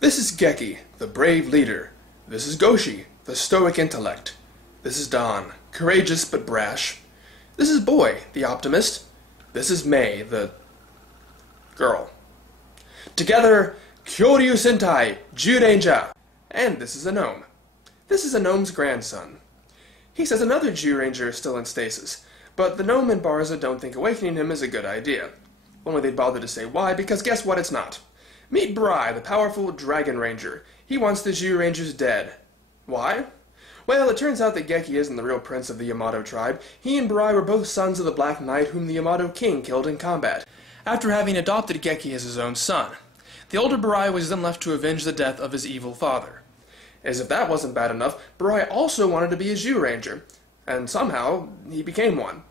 This is Geki, the brave leader. This is Goshi, the stoic intellect. This is Don, courageous but brash. This is Boy, the optimist. This is Mei, the girl. Together, Kyoryu Sentai, Zyurangers. And this is a gnome. This is a gnome's grandson. He says another Zyuranger is still in stasis, but the gnome and Barza don't think awakening him is a good idea. Only they bother to say why, because guess what, it's not. Meet Bry, the powerful Dragon Ranger. He wants the Zyurangers dead. Why? Well, it turns out that Geki isn't the real prince of the Yamato tribe. He and Bry were both sons of the Black Knight whom the Yamato king killed in combat, after having adopted Geki as his own son. The older Bry was then left to avenge the death of his evil father. As if that wasn't bad enough, Bry also wanted to be a Zyuranger, and somehow he became one.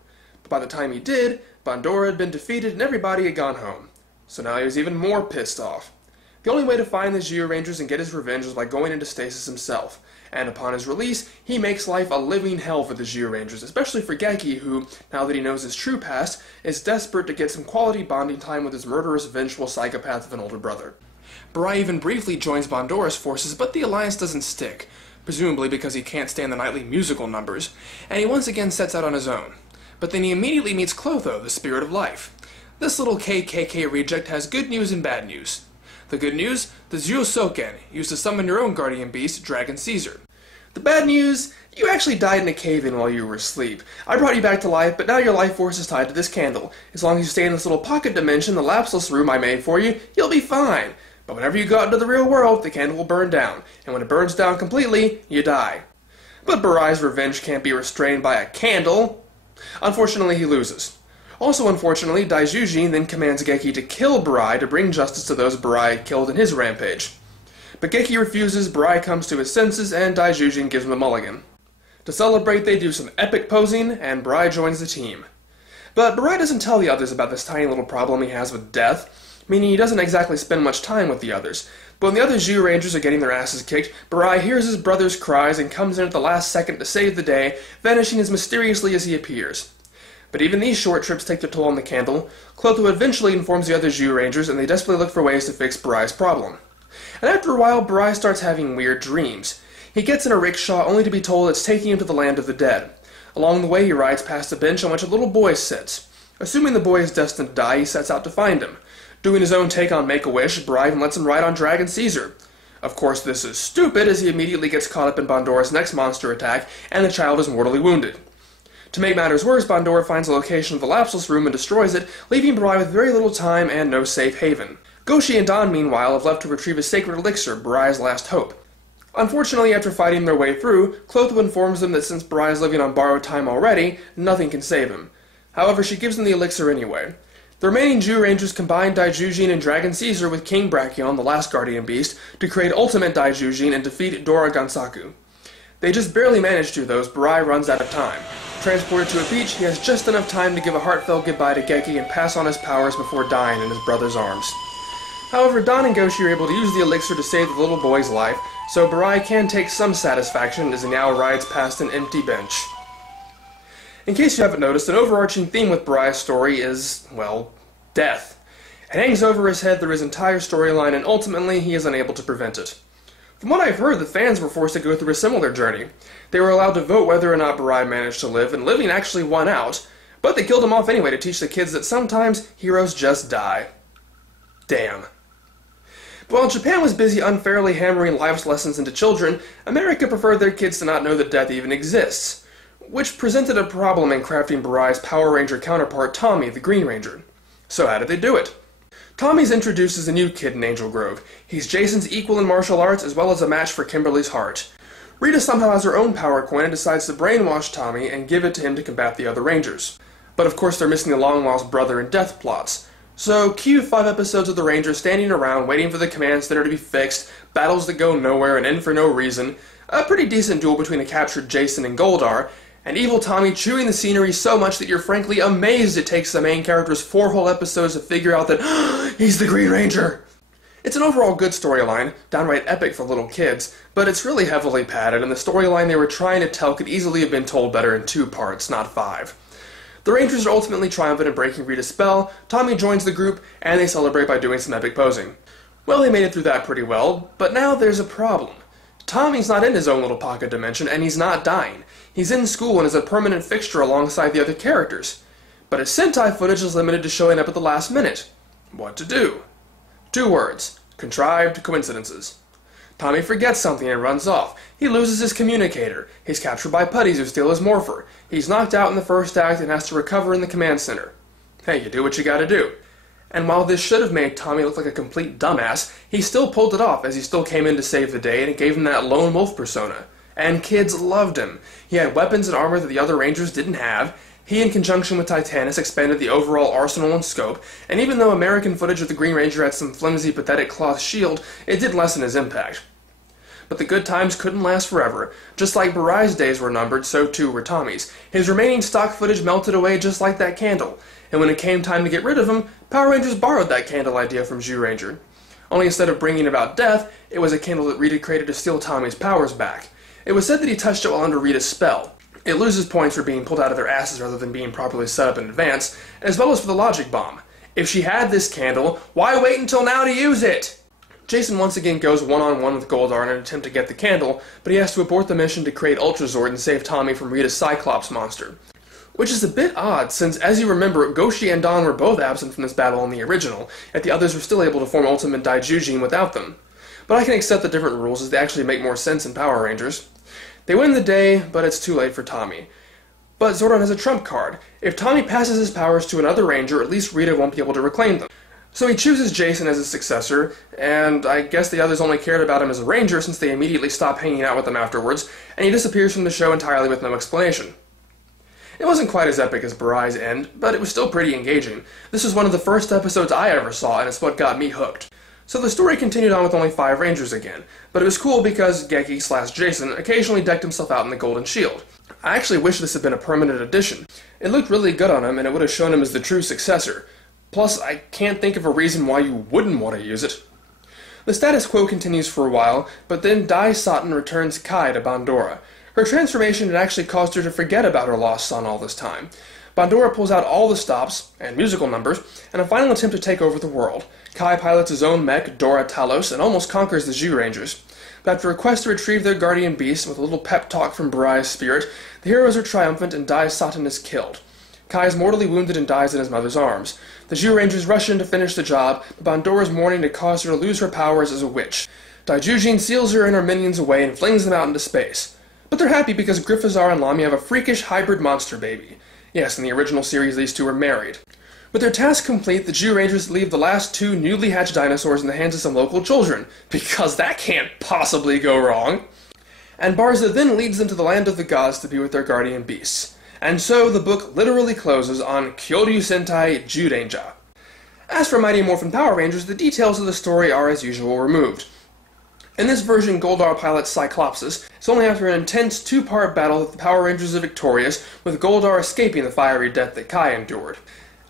But by the time he did, Bandora had been defeated and everybody had gone home. So now he was even more pissed off. The only way to find the Zyurangers and get his revenge was by going into stasis himself, and upon his release, he makes life a living hell for the Zyurangers, especially for Geki, who, now that he knows his true past, is desperate to get some quality bonding time with his murderous, vengeful psychopath of an older brother. Bry even briefly joins Bandora's forces, but the alliance doesn't stick, presumably because he can't stand the nightly musical numbers, and he once again sets out on his own. But then he immediately meets Clotho, the spirit of life. This little KKK reject has good news and bad news. The good news, the Zyusoken, used to summon your own guardian beast, Dragon Caesar. The bad news, you actually died in a cave-in while you were asleep. I brought you back to life, but now your life force is tied to this candle. As long as you stay in this little pocket dimension, the lapseless room I made for you, you'll be fine. But whenever you go out into the real world, the candle will burn down, and when it burns down completely, you die. But Barai's revenge can't be restrained by a candle. Unfortunately, he loses. Also, unfortunately, Daijujin then commands Geki to kill Barai to bring justice to those Barai killed in his rampage. But Geki refuses, Barai comes to his senses, and Daijujin gives him a mulligan. To celebrate, they do some epic posing, and Barai joins the team. But Barai doesn't tell the others about this tiny little problem he has with death, meaning he doesn't exactly spend much time with the others. But when the other Zyurangers are getting their asses kicked, Barai hears his brother's cries and comes in at the last second to save the day, vanishing as mysteriously as he appears. But even these short trips take their toll on the candle. Clotho eventually informs the other Zyurangers, and they desperately look for ways to fix Barai's problem. And after a while, Barai starts having weird dreams. He gets in a rickshaw only to be told it's taking him to the land of the dead. Along the way, he rides past a bench on which a little boy sits. Assuming the boy is destined to die, he sets out to find him. Doing his own take on Make-A-Wish, Barai even lets him ride on Dragon Caesar. Of course, this is stupid, as he immediately gets caught up in Bandora's next monster attack, and the child is mortally wounded. To make matters worse, Bandora finds the location of the lapseless room and destroys it, leaving Barai with very little time and no safe haven. Goshi and Don, meanwhile, have left to retrieve a sacred elixir, Barai's last hope. Unfortunately, after fighting their way through, Clotho informs them that since Barai is living on borrowed time already, nothing can save him. However, she gives them the elixir anyway. The remaining Zyurangers combine Daijujin and Dragon Caesar with King Brachion, the last guardian beast, to create Ultimate Daijujin and defeat Dora Gansaku. They just barely manage to, though, as Barai runs out of time. Transported to a beach, he has just enough time to give a heartfelt goodbye to Geki and pass on his powers before dying in his brother's arms. However, Don and Goshi are able to use the elixir to save the little boy's life, so Barai can take some satisfaction as he now rides past an empty bench. In case you haven't noticed, an overarching theme with Barai's story is, well, death. It hangs over his head through his entire storyline, and ultimately he is unable to prevent it. From what I've heard, the fans were forced to go through a similar journey. They were allowed to vote whether or not Barai managed to live, and living actually won out, but they killed him off anyway to teach the kids that sometimes heroes just die. Damn. But while Japan was busy unfairly hammering life's lessons into children, America preferred their kids to not know that death even exists, which presented a problem in crafting Barai's Power Ranger counterpart Tommy, the Green Ranger. So how did they do it? Tommy's introduced as a new kid in Angel Grove. He's Jason's equal in martial arts as well as a match for Kimberly's heart. Rita somehow has her own power coin and decides to brainwash Tommy and give it to him to combat the other Rangers. But of course they're missing the long-lost brother and death plots. So cue 5 episodes of the Rangers standing around waiting for the command center to be fixed, battles that go nowhere and end for no reason, a pretty decent duel between a captured Jason and Goldar, and evil Tommy chewing the scenery so much that you're frankly amazed it takes the main characters 4 whole episodes to figure out that he's the Green Ranger. It's an overall good storyline, downright epic for little kids, but it's really heavily padded, and the storyline they were trying to tell could easily have been told better in 2 parts, not 5. The Rangers are ultimately triumphant in breaking Rita's spell, Tommy joins the group, and they celebrate by doing some epic posing. Well, they made it through that pretty well, but now there's a problem. Tommy's not in his own little pocket dimension, and he's not dying. He's in school and is a permanent fixture alongside the other characters. But his Sentai footage is limited to showing up at the last minute. What to do? 2 words. Contrived coincidences. Tommy forgets something and runs off. He loses his communicator. He's captured by putties who steal his morpher. He's knocked out in the first act and has to recover in the command center. Hey, you do what you gotta do. And while this should have made Tommy look like a complete dumbass, he still pulled it off as he still came in to save the day and it gave him that lone wolf persona. And kids loved him. He had weapons and armor that the other Rangers didn't have. He, in conjunction with Titanus, expanded the overall arsenal and scope, and even though American footage of the Green Ranger had some flimsy, pathetic cloth shield, it did lessen his impact. But the good times couldn't last forever. Just like Barai's days were numbered, so too were Tommy's. His remaining stock footage melted away just like that candle, and when it came time to get rid of him, Power Rangers borrowed that candle idea from Zyuranger. Only instead of bringing about death, it was a candle that Rita created to steal Tommy's powers back. It was said that he touched it while under Rita's spell. It loses points for being pulled out of their asses rather than being properly set up in advance, as well as for the logic bomb. If she had this candle, why wait until now to use it? Jason once again goes one-on-one with Goldar in an attempt to get the candle, but he has to abort the mission to create Ultrazord and save Tommy from Rita's Cyclops monster. Which is a bit odd, since, as you remember, Goshi and Don were both absent from this battle in the original, yet the others were still able to form Ultimate Daijujin without them. But I can accept the different rules as they actually make more sense in Power Rangers. They win the day, but it's too late for Tommy. But Zordon has a trump card. If Tommy passes his powers to another Ranger, at least Rita won't be able to reclaim them. So he chooses Jason as his successor, and I guess the others only cared about him as a Ranger since they immediately stopped hanging out with him afterwards, and he disappears from the show entirely with no explanation. It wasn't quite as epic as Barai's end, but it was still pretty engaging. This was one of the first episodes I ever saw, and it's what got me hooked. So the story continued on with only 5 Rangers again, but it was cool because Geki/Jason occasionally decked himself out in the Golden Shield. I actually wish this had been a permanent addition. It looked really good on him, and it would have shown him as the true successor. Plus, I can't think of a reason why you wouldn't want to use it. The status quo continues for a while, but then Dai Satan returns Kai to Bandora. Her transformation had actually caused her to forget about her lost son all this time. Bandora pulls out all the stops, and musical numbers, in a final attempt to take over the world. Kai pilots his own mech, Dora Talos, and almost conquers the Zyurangers. But after a quest to retrieve their guardian beast, with a little pep talk from Barai's spirit, the heroes are triumphant and Dai Satan is killed. Kai is mortally wounded and dies in his mother's arms. The Zyurangers rush in to finish the job, but Bandora's mourning to cause her to lose her powers as a witch. Daijujin seals her and her minions away and flings them out into space. But they're happy because Grifazar and Lamy have a freakish hybrid monster baby. Yes, in the original series these two were married. With their task complete, the Zyurangers leave the last 2 newly hatched dinosaurs in the hands of some local children, because that can't possibly go wrong. And Barza then leads them to the land of the gods to be with their guardian beasts. And so the book literally closes on Kyoryu Sentai Zyuranger. As for Mighty Morphin Power Rangers, the details of the story are as usual removed. In this version, Goldar pilots Cyclopsis. It's only after an intense 2-part battle that the Power Rangers are victorious, with Goldar escaping the fiery death that Kai endured.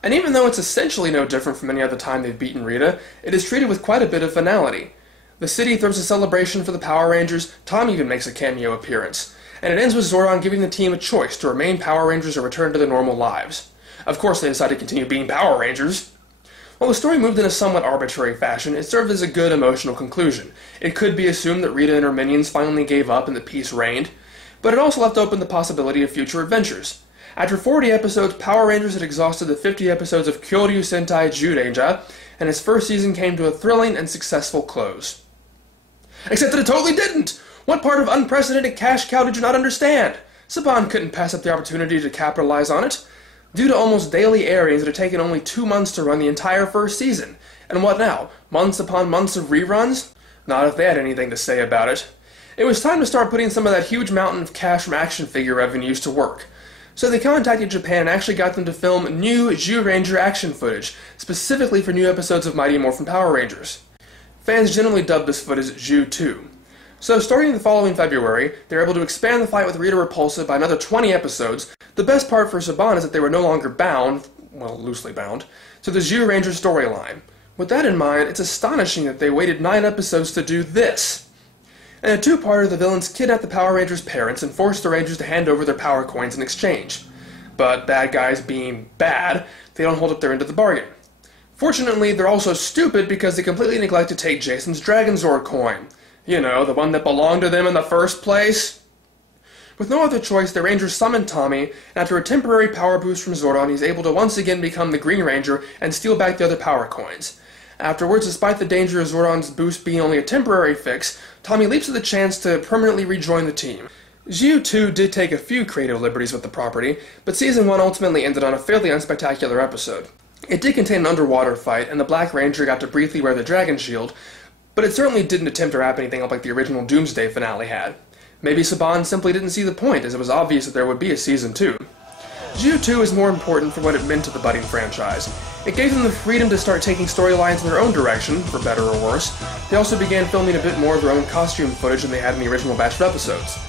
And even though it's essentially no different from any other time they've beaten Rita, it is treated with quite a bit of finality. The city throws a celebration for the Power Rangers, Tom even makes a cameo appearance, and it ends with Zordon giving the team a choice to remain Power Rangers or return to their normal lives. Of course they decide to continue being Power Rangers. While the story moved in a somewhat arbitrary fashion, it served as a good emotional conclusion. It could be assumed that Rita and her minions finally gave up and that peace reigned, but it also left open the possibility of future adventures. After 40 episodes, Power Rangers had exhausted the 50 episodes of Kyoryu Sentai Zyuranger, and its first season came to a thrilling and successful close. Except that it totally didn't! What part of unprecedented cash cow did you not understand? Saban couldn't pass up the opportunity to capitalize on it. Due to almost daily airings, it had taken only 2 months to run the entire first season. And what now? Months upon months of reruns? Not if they had anything to say about it. It was time to start putting some of that huge mountain of cash from action figure revenues to work. So they contacted Japan and actually got them to film new Zyuranger action footage, specifically for new episodes of Mighty Morphin Power Rangers. Fans generally dubbed this footage Zyu 2. So starting the following February, they were able to expand the fight with Rita Repulsa by another 20 episodes. The best part for Saban is that they were no longer bound, well, loosely bound, to the Zyuranger storyline. With that in mind, it's astonishing that they waited 9 episodes to do this. In a 2-parter, the villains kidnap the Power Rangers' parents and force the Rangers to hand over their power coins in exchange. But bad guys being bad, they don't hold up their end of the bargain. Fortunately, they're also stupid because they completely neglect to take Jason's Dragon Zord coin. You know, the one that belonged to them in the first place. With no other choice, the Rangers summon Tommy, and after a temporary power boost from Zordon, he's able to once again become the Green Ranger and steal back the other power coins. Afterwards, despite the danger of Zordon's boost being only a temporary fix, Tommy leaps at the chance to permanently rejoin the team. Zyurangers too did take a few creative liberties with the property, but Season 1 ultimately ended on a fairly unspectacular episode. It did contain an underwater fight, and the Black Ranger got to briefly wear the Dragon Shield, but it certainly didn't attempt to wrap anything up like the original Doomsday finale had. Maybe Saban simply didn't see the point, as it was obvious that there would be a Season 2. Zyurangers 2 is more important for what it meant to the budding franchise. It gave them the freedom to start taking storylines in their own direction, for better or worse. They also began filming a bit more of their own costume footage than they had in the original batch of episodes.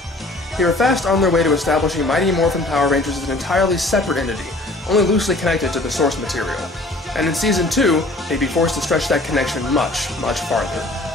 They were fast on their way to establishing Mighty Morphin Power Rangers as an entirely separate entity, only loosely connected to the source material. And in Season 2, they'd be forced to stretch that connection much, much farther.